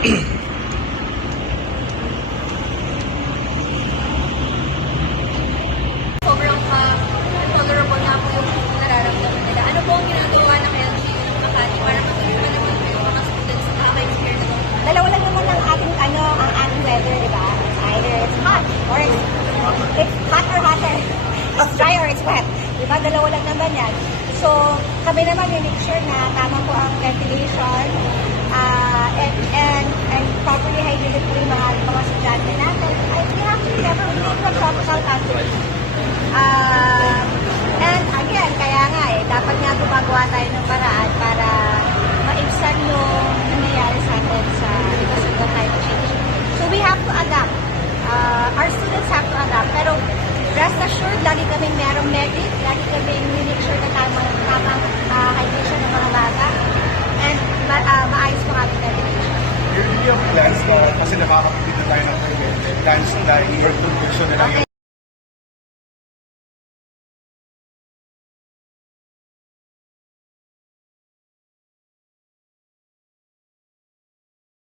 sobrang uh, intolerable na po yung nararamdaman nila. Ano po ang ginagawa ng LGU ng para matulungan naman po mga students na nakaka-experience ng Dalawa naman ang ating ano, ang ating weather, di ba? It's it's hot or it's, hot or hotter. It's dry or it's wet. Naman yan. So, kami naman we make sure na tama po ang ventilation uh, and, and properly hydrated po yung mga, mga estudyante natin. I, we have to remember, we live in a Um, and again, kaya nga eh, dapat nga gumagawa tayo ng paraan para maibsan yung nangyayari sa atin sa because of the climate change. So we have to adapt. Uh, our students have to adapt. Pero rest assured, lagi kaming merong medic, lagi kaming make sure na tamang, tamang uh, hydration ng mga bata and ma uh, maayos po aming medication. Yung yung plans na kasi nakakapagpita tayo ng plans na i-air condition na lang yung